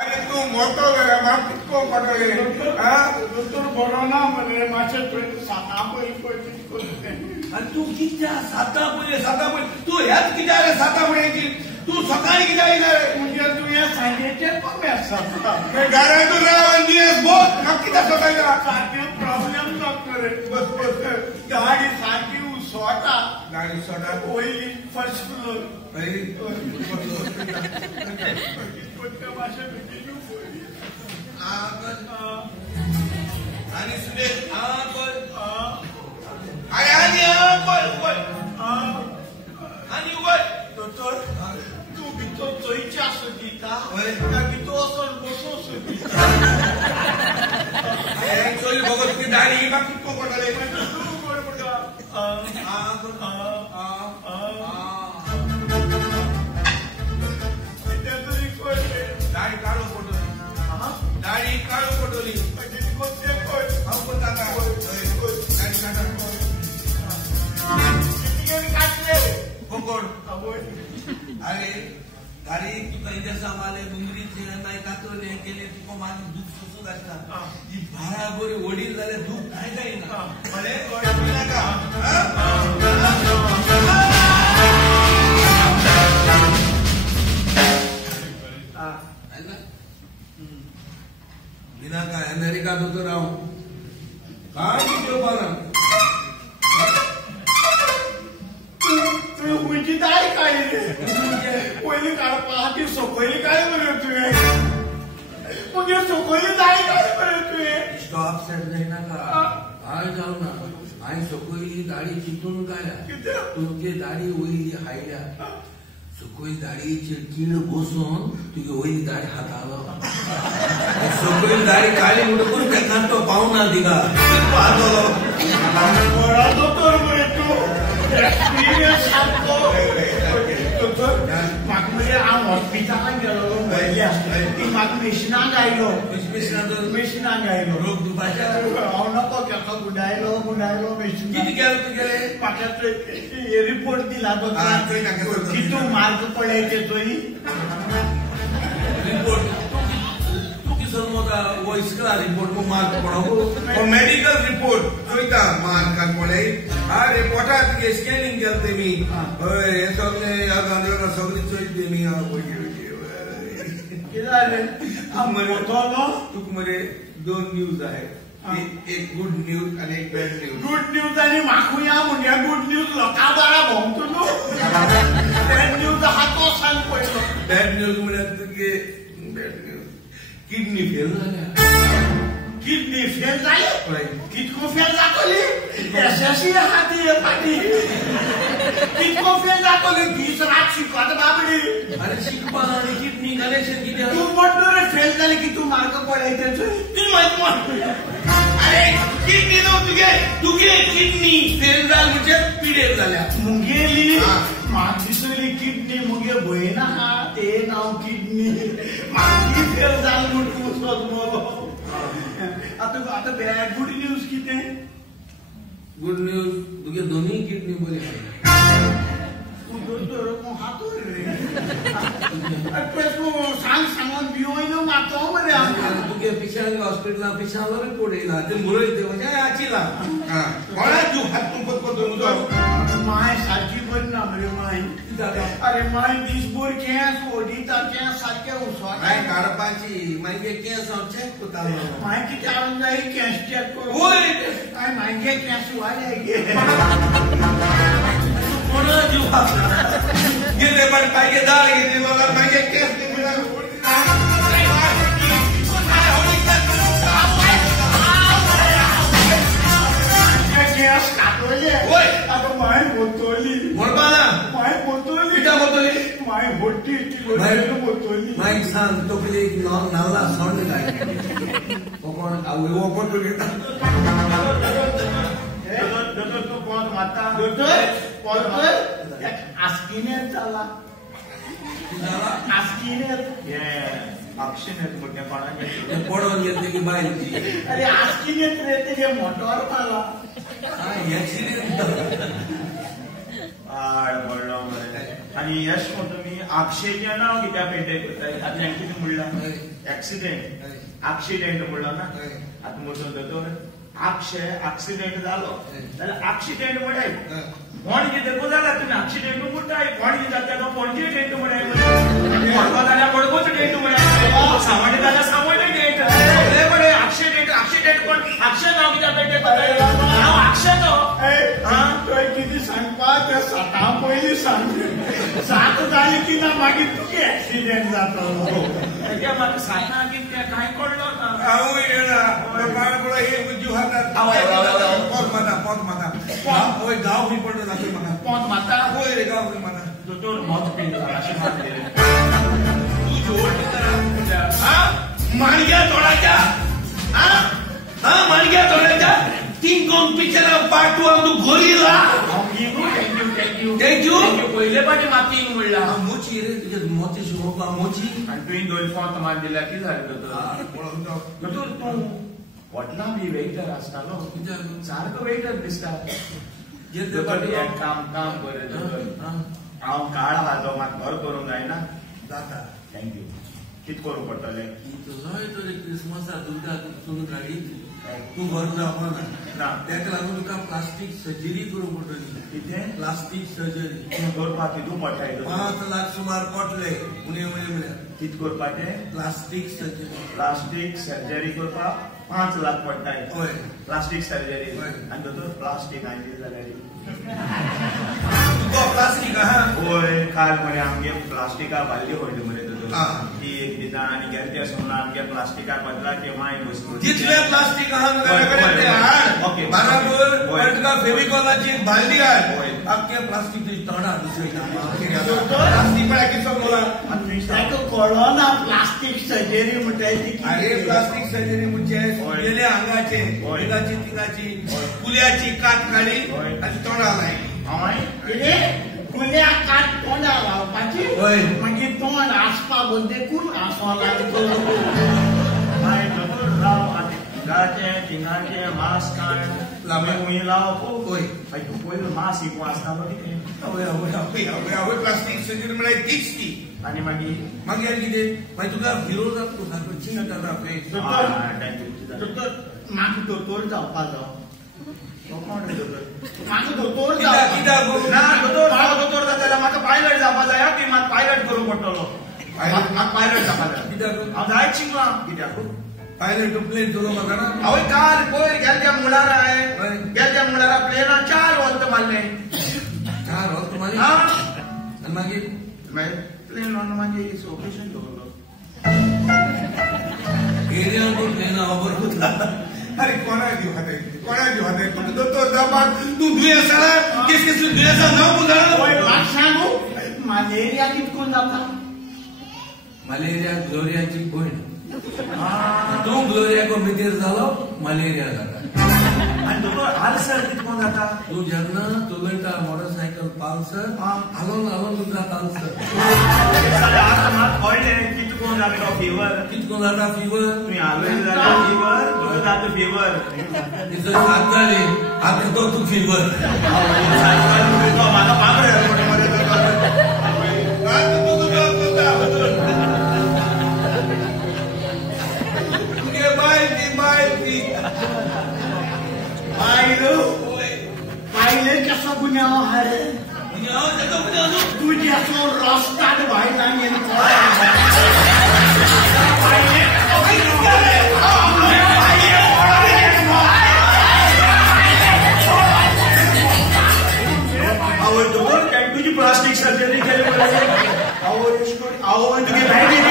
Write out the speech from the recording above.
अरे तू मोठो गे म्हाका कितको पडले दोतोर बरो ना मरे मातशें साता पळय कितको आणि तू कित्या साता पळय तू ह्याच कित्या रे साता पळयची तू सकाळी कित्या येयला म्हणजे तू हे सांजेचेर कमी आसा घरातून रावन दियस बोत म्हाका कित्याक सकाळी सारके प्रॉब्लेम जाता रे बस गाडी सारकी उसोटा गाडी सोडा पयली फर्स्ट फ्लोर मातशें बेगीन आणि सुरेश आणि दोतोर तू भितर चोयच्या सोदीता काय भितर वचोन बसो सोदीता चोय बघत तुजी दाढी म्हाका कितको पडले तूं कोण कितें तरी कोण रे दाढी काढून पडली दाढी काढून पडली कोणते कोण हांव कोता दाढी काढले कोण आवय अरे गाडी तुका इथे सांभाळे डुंगरीचे नाही कातवले हे केले तुका माझं दूध सुचत असता ही भारा बरी वडील झाले दूध नाही जाईना म्हणे का बिना काय अमेरिकात होतो राहू काय पारा तुझी दाय काय रे पहिली काळ पहाटे सोकयली काय बरे तुवें म्हणजे सोकयली दाय काय बरे तुवें स्टॉप सेट जाईना का काय जाऊ ना हांवें सकयली दाढी चिंतून काडल्या तुमची दाढी वयली हायल्या सकयली दाढयेचेर कीड बसून तुगे वयली दाढी हाताळो सकयली दाढी काडली म्हणटकूच तेका तो पावना तिका हातलो बरा दोतोर मरे तूं एक्सपिरियन्स सारको दोतोर म्हाका मरे हांव हॉस्पिटलांत गेलो व्हडल्या ती म्हाका मिशिनाक आयलो मिशिनाक आयलो रोग दुपाच्या हांव नको केलो गुंडायलो मिशीन कितें केलें तुगेले म्हाका रिपोर्ट दिला दोतोर कितू मार्क पडले चोई रिपोर्ट तू किसर मोता वो इसका रिपोर्ट को मार्क पड़ो मेडिकल रिपोर्ट चोयता मार्काक पडले हा रिपोर्टार तुगे स्कॅनिंग केलते मी हे सगळे सगळी चोयते मी कितें जालें तुका मरे दोन न्यूज आहे एक गुड न्यूज आणि एक बॅड न्यूज गुड न्यूज आनी म्हाकूय या म्हणजे गुड न्यूज लोकां बरा भोंवतो न्हू बॅड न्यूज आहा तो सांग पयलो बॅड न्यूज म्हळ्यार तुगे बॅड न्यूज किडनी फेल जाल्या किडनी फेल जाली हय कितको फेल जातली एसएससी आहा ती फाटी कितको फेल जातली दीस रात शिकवत बाबडी अरे शिकपा आणि किडनी कनेक्शन कितें तूं म्हणतो रे फेल जाली की तूं मार्क पडयते ती माहिती अरे किडनी न्हू तुगे किडनी फेल जाली म्हणजे पिडेर जाल्या मुगेली म्हाका दिसली किडनी मुगे भयण आहा ते नांव किडनी म्हाका फेल जाली म्हूण तूं सोदमलो आता गुड न्यूज कितें गुड न्यूज तुगे दोन्ही किडनी बरी दोतोर हातो रे तूं सांगून भिवून मारतो मरे तुगे पिशाळी हॉस्पिटलां पिशाळो रिपोर्ट येयला ते मुरयते म्हणजे आचिला कोणाक तू हात तुमपत करतो माय सारकी बरी ना मरे माय अरे माय दिसभर केंस ओडिता केंस सारकें उसवा काय काडपाची मागीर केंस हांव चॅक करतालो माय कितें हाडून जाय केंस चॅक करून होय काय मागे केंस वाले गे कोणा जीव गेले पण पाहिजे दाळ घेतली मला पाहिजे केस केंस काटवले आता माय बोतोली म्हणपा ना माय बोतोली कित्याक बोतोली माय होट्टी बोतोली मागीर सांग तकली नाल्ला सोंड काय कोण आवय ओपन करून घेता दोतोर तूं पोत मारता दोतोर आस्किनेर जाला आस्किनेर अक्षिनेर म्हणजे कोणाचे पडोवन घेतले की बायल अरे आस्किनेर रे तेजे मोटोर मारला एक्सिडेंट आड पडलो मरे आणि यश म्हणतो मी अक्षयचें नांव कित्याक पेटे करता हातल्यान कितें म्हणलां ऍक्सिडेंट म्हणलो ना आता म्हजो दोतोर ऍक्सिडेंट जालो जाल्यार ऍक्सिडेंट म्हणाय पणजे देखो जाला तुम्ही ऍक्सिडेंट म्हणटाय पणजे जाता तो पणजे डेंट म्हणाय पडको जाल्यार पडकोच डेंट म्हणाय सावंड जाल्यार सावंड डेंट सगळे बडे ऍक्सिडेंट कोण अक्षय नाव कित्याक पेटे हांव अक्षय तो तुवें कितें सांगपा तें साता पयलीं सांग 7 जाली की ना मागीर तुगे ऍक्सिडेंट जातलो ते म्हाका सांगना कितें कांय कळलो ना हांव येना बाळा पळय हे जीव हातात पोत माता ओय गांव खंय पडलो दाखय म्हाका पोत माता ओय रे गांव खंय माता दोतोर मोत पिंड अशें मारले तूं जोड करा माणग्या तोडाच्या माणग्या तोडाच्या 3 कोण पिक्चर पार्ट 1 तू गोरिला थँक्यू पहिले पाटी माती म्हणला मोची रे तुझे मोती शिवोवपा मोची आनी तुवें 2 फोत मार दिल्या की जालें दोतोर तूं हॉटलां बी वेटर आसतालो सारको वेटर दिसता काम बरें हांव काळ हालो म्हाका घर करूंक जायना जाता थँक्यू कितें करूंक पडटलें क्रिसमसा तुमकां तुमी गाडी तूं घर जावपा ना तेका लागून तुका प्लास्टीक सर्जरी करूंक पडटली कितें प्लास्टीक सर्जरी करपाक तितून पडटाय 5 लाख सुमार पडले उणे कितें करपाचें प्लास्टीक सर्जरी करपाक 5 लाख पडटाय हय प्लास्टीक सर्जरी आनी दोतोर प्लास्टीक आयली जाल्यार तुका प्लास्टीक होय काल मरे आमगे प्लास्टिका बाल्ली व्हडली मरे दोतोर ती एक दिता आनी गेले सोमना आमगे प्लास्टिका बदला ते माय बसलो जितले प्लास्टीक आहा ते हाड ओके बराबर तुका फेविकॉलाची बालदी हाड आख्खे प्लास्टीक तुजी तोंडा दुसरी प्लास्टीक पळय किसो बोला ताका कळो ना प्लास्टीक सर्जरी म्हणटाय ती अरे प्लास्टीक सर्जरी म्हणजे गेले आंगाचे तिगाची कुल्याची कात काडी आनी तोंडा लायली कुल्या कात तोंडा लावपाची मागीर तोंड आसपा देखून आसपा लागतो गाचे तिंगाचे मास काड लांबे लाव तूं पयलो मास इको आसतालो कितें आवय प्लास्टीक सर्जरी म्हळ्यार तीच ती आनी मागीर आनी कितें मागीर तुका हिरो जाता तूं सारको चीन जाता दोतोर म्हाका दोतोर जावपा जाय म्हाका दोतोर जाता म्हाका पायलट जावपा जाय की म्हाका पायलट करूंक पडटलो म्हाका पायलट जावपा जाय हांव जायत शिकलां कित्याक पायलट प्लेन चलोवपाक जाणा हांवें काल पयर गेल्या मुळारा प्लेनां 4 वस्त मारले 4 वस्त मारले आनी मागीर प्लेन मागीर ऑपरेशन दवरलो एरिया प्लेन खबर अरे कोणा जीव हाताय तुका दोतोर जावपाक तूं दुयेंस जाला केस दुयेंसा जावं पुजा म्हाका सांगू मलेरिया कितकोन जाता मलेरिया ग्लोरियाची भयण तूं ग्लोरियाको मितेर जालो मलेरिया जाता आनी दोतोर आल्सर कितकोन जाता तूं जेन्ना चलयता मोटरसायकल पाल्सर हालोवन तुका ताल्सर आतां म्हाका कळ्ळें कितकोन जाता फिवर कितकोन जाता फिवर तुवें हालयलें जाल्यार फिवर तुका जाता फिवर तिजो 7 जाली आतां येतो तूं फिवर म्हाका बाबरे पायले कसो गुन्यांव आहा रे तुज्याचो रस्ताद भायला तुजी प्लास्टीक सर्जरी केली तुगे